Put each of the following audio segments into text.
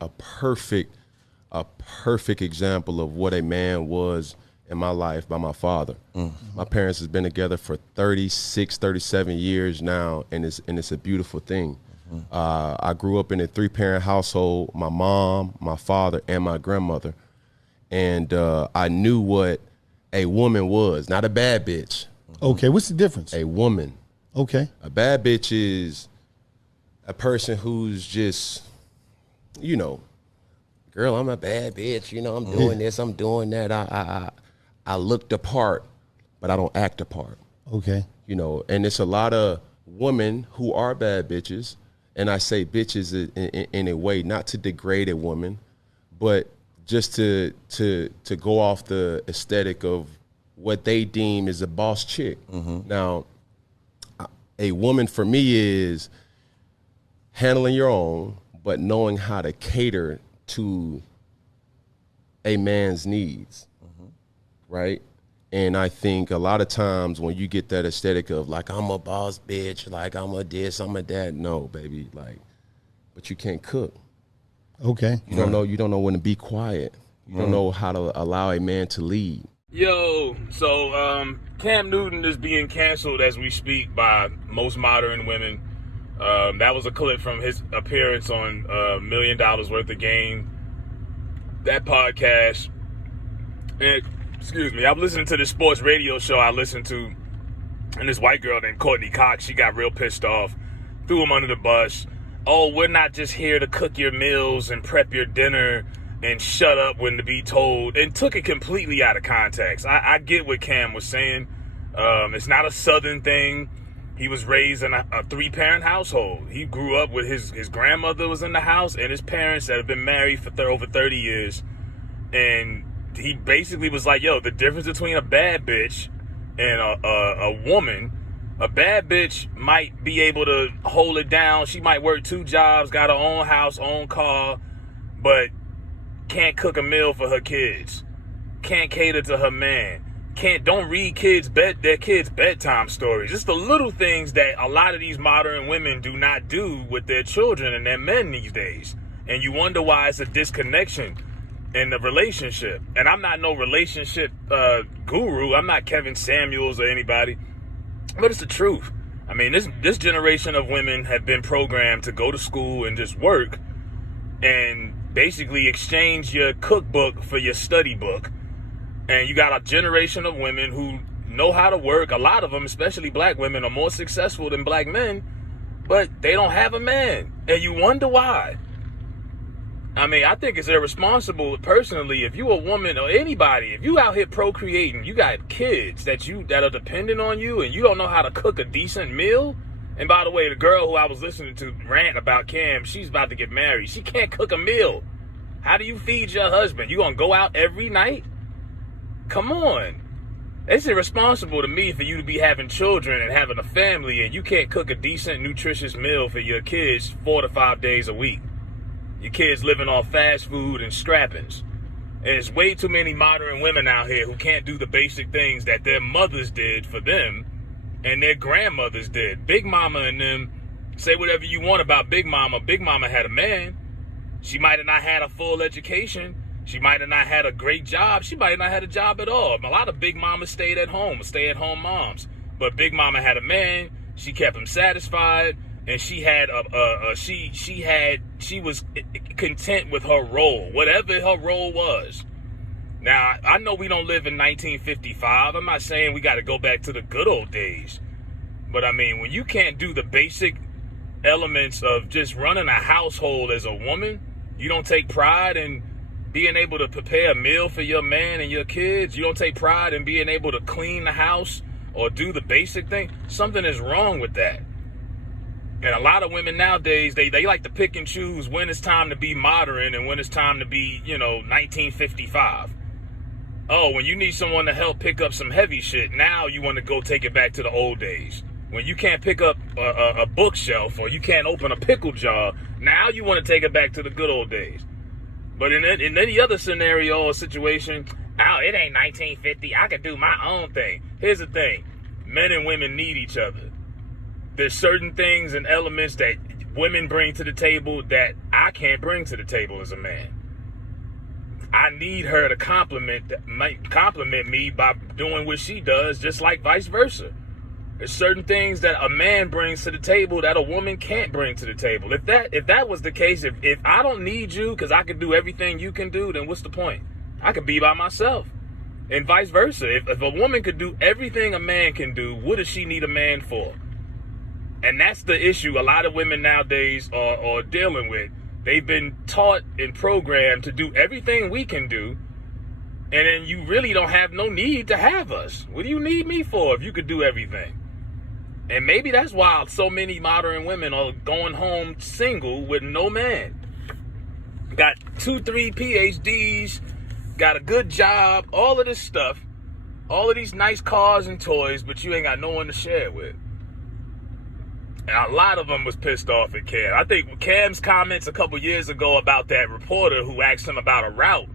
a perfect example of what a man was in my life by my father. My parents has been together for 36, 37 years now, and it's a beautiful thing. I grew up in a 3-parent household, my mom, my father, and my grandmother. And I knew what a woman was, not a bad bitch. Okay, what's the difference? A woman. Okay. A bad bitch is a person who's just, girl, I'm a bad bitch. I'm doing this, I'm doing that. I look the part, but I don't act the part. Okay. And it's a lot of women who are bad bitches, and I say bitches in a way not to degrade a woman, but just to go off the aesthetic of what they deem is a boss chick. Now, a woman for me is handling your own, but knowing how to cater to a man's needs, right? And I think a lot of times when you get that aesthetic of like, I'm a boss bitch, like I'm a this, I'm a that, no, baby, like, but you can't cook. Okay. You don't know when to be quiet. You don't know how to allow a man to lead. Yo, so Cam Newton is being canceled as we speak by most modern women. That was a clip from his appearance on $1 Million Worth of Game, that podcast. And excuse me, I'm listening to this sports radio show I listened to, and this white girl named Courtney Cox, she got real pissed off, threw him under the bus. Oh, we're not just here to cook your meals and prep your dinner and shut up when to be told, and took it completely out of context. I get what Cam was saying. It's not a Southern thing. He was raised in a 3-parent household. He grew up with his grandmother was in the house and his parents that have been married for over 30 years. And he basically was like, yo, the difference between a bad bitch and a woman, a bad bitch might be able to hold it down. She might work 2 jobs, got her own house, own car, but can't cook a meal for her kids, can't cater to her man, don't read their kids bedtime stories. Just the little things that a lot of these modern women do not do with their children and their men these days. And you wonder why it's a disconnection in the relationship. And I'm not no relationship guru. I'm not Kevin Samuels or anybody, but it's the truth. I mean, this generation of women have been programmed to go to school and just work and basically exchange your cookbook for your study book. And you got a generation of women who know how to work. A lot of them, especially black women, are more successful than black men, but they don't have a man. And you wonder why. I mean, I think it's irresponsible, personally, if you a woman or anybody, if you out here procreating, you got kids that are dependent on you, and you don't know how to cook a decent meal. And by the way, the girl who I was listening to rant about Cam, she's about to get married. She can't cook a meal. How do you feed your husband? You gonna go out every night? Come on. It's irresponsible to me for you to be having children and having a family and you can't cook a decent, nutritious meal for your kids 4 to 5 days a week. Your kids living off fast food and scrappings. And there's way too many modern women out here who can't do the basic things that their mothers did for them and their grandmothers did. Big Mama and them, say whatever you want about Big Mama. Big Mama had a man. She might have not had a full education. She might have not had a great job. She might have not had a job at all. A lot of Big Mamas stayed at home, stay-at-home moms. But Big Mama had a man. She kept him satisfied, and she had she was content with her role, whatever her role was. Now, I know we don't live in 1955. I'm not saying we got to go back to the good old days. But I mean, when you can't do the basic elements of just running a household as a woman, you don't take pride in being able to prepare a meal for your man and your kids, you don't take pride in being able to clean the house or do the basic thing, something is wrong with that. And a lot of women nowadays, they like to pick and choose when it's time to be modern and when it's time to be, 1955. Oh, when you need someone to help pick up some heavy shit, now you want to go take it back to the old days. When you can't pick up a bookshelf or you can't open a pickle jar, now you want to take it back to the good old days. But in any other scenario or situation, oh, it ain't 1950. I can do my own thing. Here's the thing. Men and women need each other. There's certain things and elements that women bring to the table that I can't bring to the table as a man. I need her to compliment me by doing what she does, just like vice versa. There's certain things that a man brings to the table that a woman can't bring to the table. If that was the case, if I don't need you because I can do everything you can do, then what's the point? I could be by myself. And vice versa. If a woman could do everything a man can do, what does she need a man for? And that's the issue a lot of women nowadays are dealing with. They've been taught and programmed to do everything we can do, and then you really don't have no need to have us. What do you need me for if you could do everything? And maybe that's why so many modern women are going home single with no man. Got 2-3 PhDs, got a good job, all of this stuff, all of these nice cars and toys, but you ain't got no one to share it with. And a lot of them was pissed off at Cam. I think Cam's comments a couple years ago about that reporter who asked him about a route,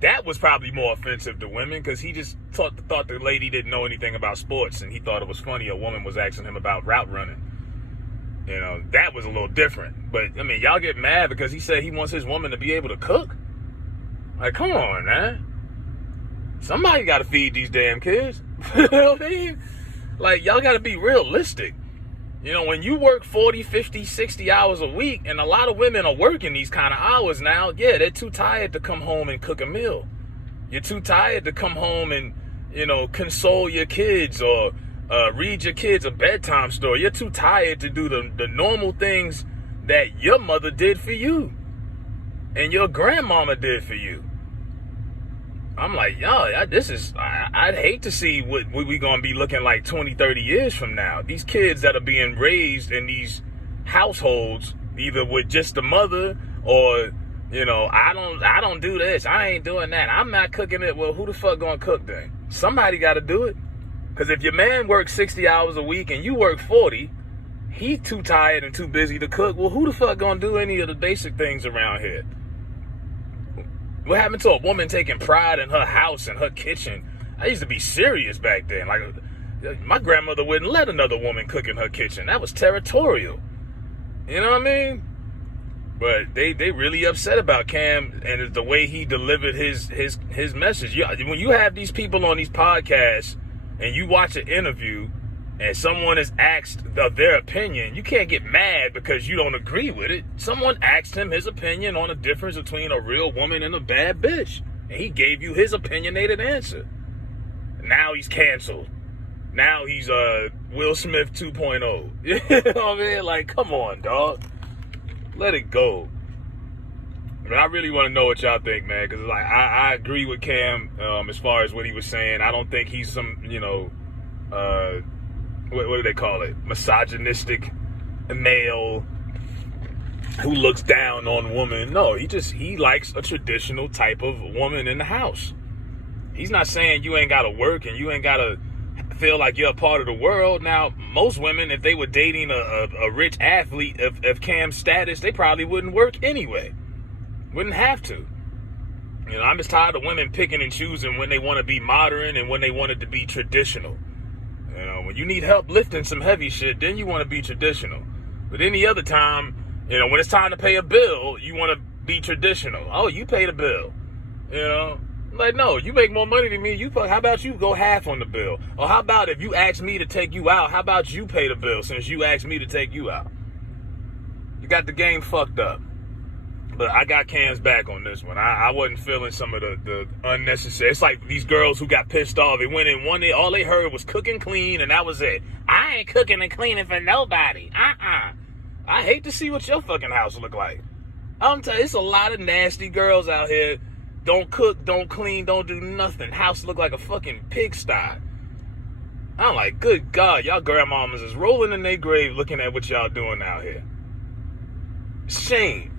that was probably more offensive to women because he just thought the lady didn't know anything about sports, and he thought it was funny a woman was asking him about route running. You know, that was a little different. But, I mean, y'all get mad because he said he wants his woman to be able to cook. Like, come on, man. Somebody got to feed these damn kids. You know what I mean? Like, y'all got to be realistic. You know, when you work 40, 50, 60 hours a week, and a lot of women are working these kind of hours now, yeah, they're too tired to come home and cook a meal. You're too tired to come home and, you know, console your kids or read your kids a bedtime story. You're too tired to do the normal things that your mother did for you and your grandmama did for you. I'm like, yo, I'd hate to see what we gonna be looking like 20, 30 years from now. These kids that are being raised in these households, either with just the mother or, you know, I don't do this, I ain't doing that, I'm not cooking it. Well, who the fuck gonna cook then? Somebody gotta do it. Because if your man works 60 hours a week and you work 40, he's too tired and too busy to cook. Well, who the fuck gonna do any of the basic things around here? What happened to a woman taking pride in her house and her kitchen? I used to be serious back then. Like, my grandmother wouldn't let another woman cook in her kitchen. That was territorial. You know what I mean? But they really upset about Cam and the way he delivered his message. When you have these people on these podcasts and you watch an interview and someone is asked of their opinion, you can't get mad because you don't agree with it. Someone asked him his opinion on the difference between a real woman and a bad bitch. And he gave you his opinionated answer. Now he's canceled. Now he's Will Smith 2.0. You know what I mean? Like, come on, dog. Let it go. But I really want to know what y'all think, man. Because like, I agree with Cam as far as what he was saying. I don't think he's some, you know, what do they call it? Misogynistic male who looks down on women. No, he likes a traditional type of woman in the house. He's not saying you ain't got to work and you ain't got to feel like you're a part of the world. Now, most women, if they were dating a rich athlete of Cam's status, they probably wouldn't work anyway. Wouldn't have to. You know, I'm just tired of women picking and choosing when they want to be modern and when they want it to be traditional. You know, when you need help lifting some heavy shit, then you want to be traditional. But any other time, you know, when it's time to pay a bill, you want to be traditional. Oh, you pay the bill. You know? Like, no, you make more money than me. How about you go half on the bill? Or how about if you ask me to take you out, how about you pay the bill since you asked me to take you out? You got the game fucked up. But I got Cam's back on this one. I wasn't feeling some of the unnecessary. It's like these girls who got pissed off. They went in one day, all they heard was cook and clean, and that was it. I ain't cooking and cleaning for nobody. I hate to see what your fucking house look like. I'm telling you, it's a lot of nasty girls out here. Don't cook, don't clean, don't do nothing. House look like a fucking pigsty. I'm like, good God, y'all grandmamas is rolling in their grave looking at what y'all doing out here. Shame.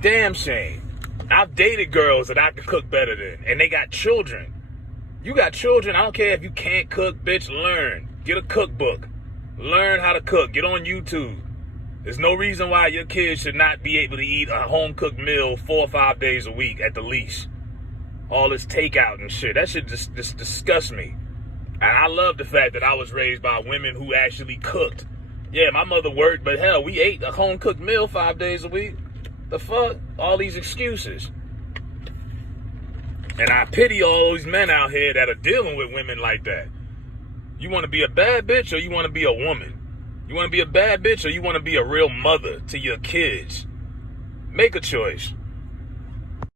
Damn shame. I've dated girls that I could cook better than, and they got children. You got children, I don't care if you can't cook, bitch, learn. Get a cookbook. Learn how to cook. Get on YouTube. There's no reason why your kids should not be able to eat a home-cooked meal 4 or 5 days a week at the least. All this takeout and shit. That shit just disgusts me. And I love the fact that I was raised by women who actually cooked. Yeah, my mother worked, but hell, we ate a home-cooked meal 5 days a week. The fuck? All these excuses. And I pity all these men out here that are dealing with women like that. You want to be a bad bitch or you want to be a woman? You want to be a bad bitch or you want to be a real mother to your kids? Make a choice.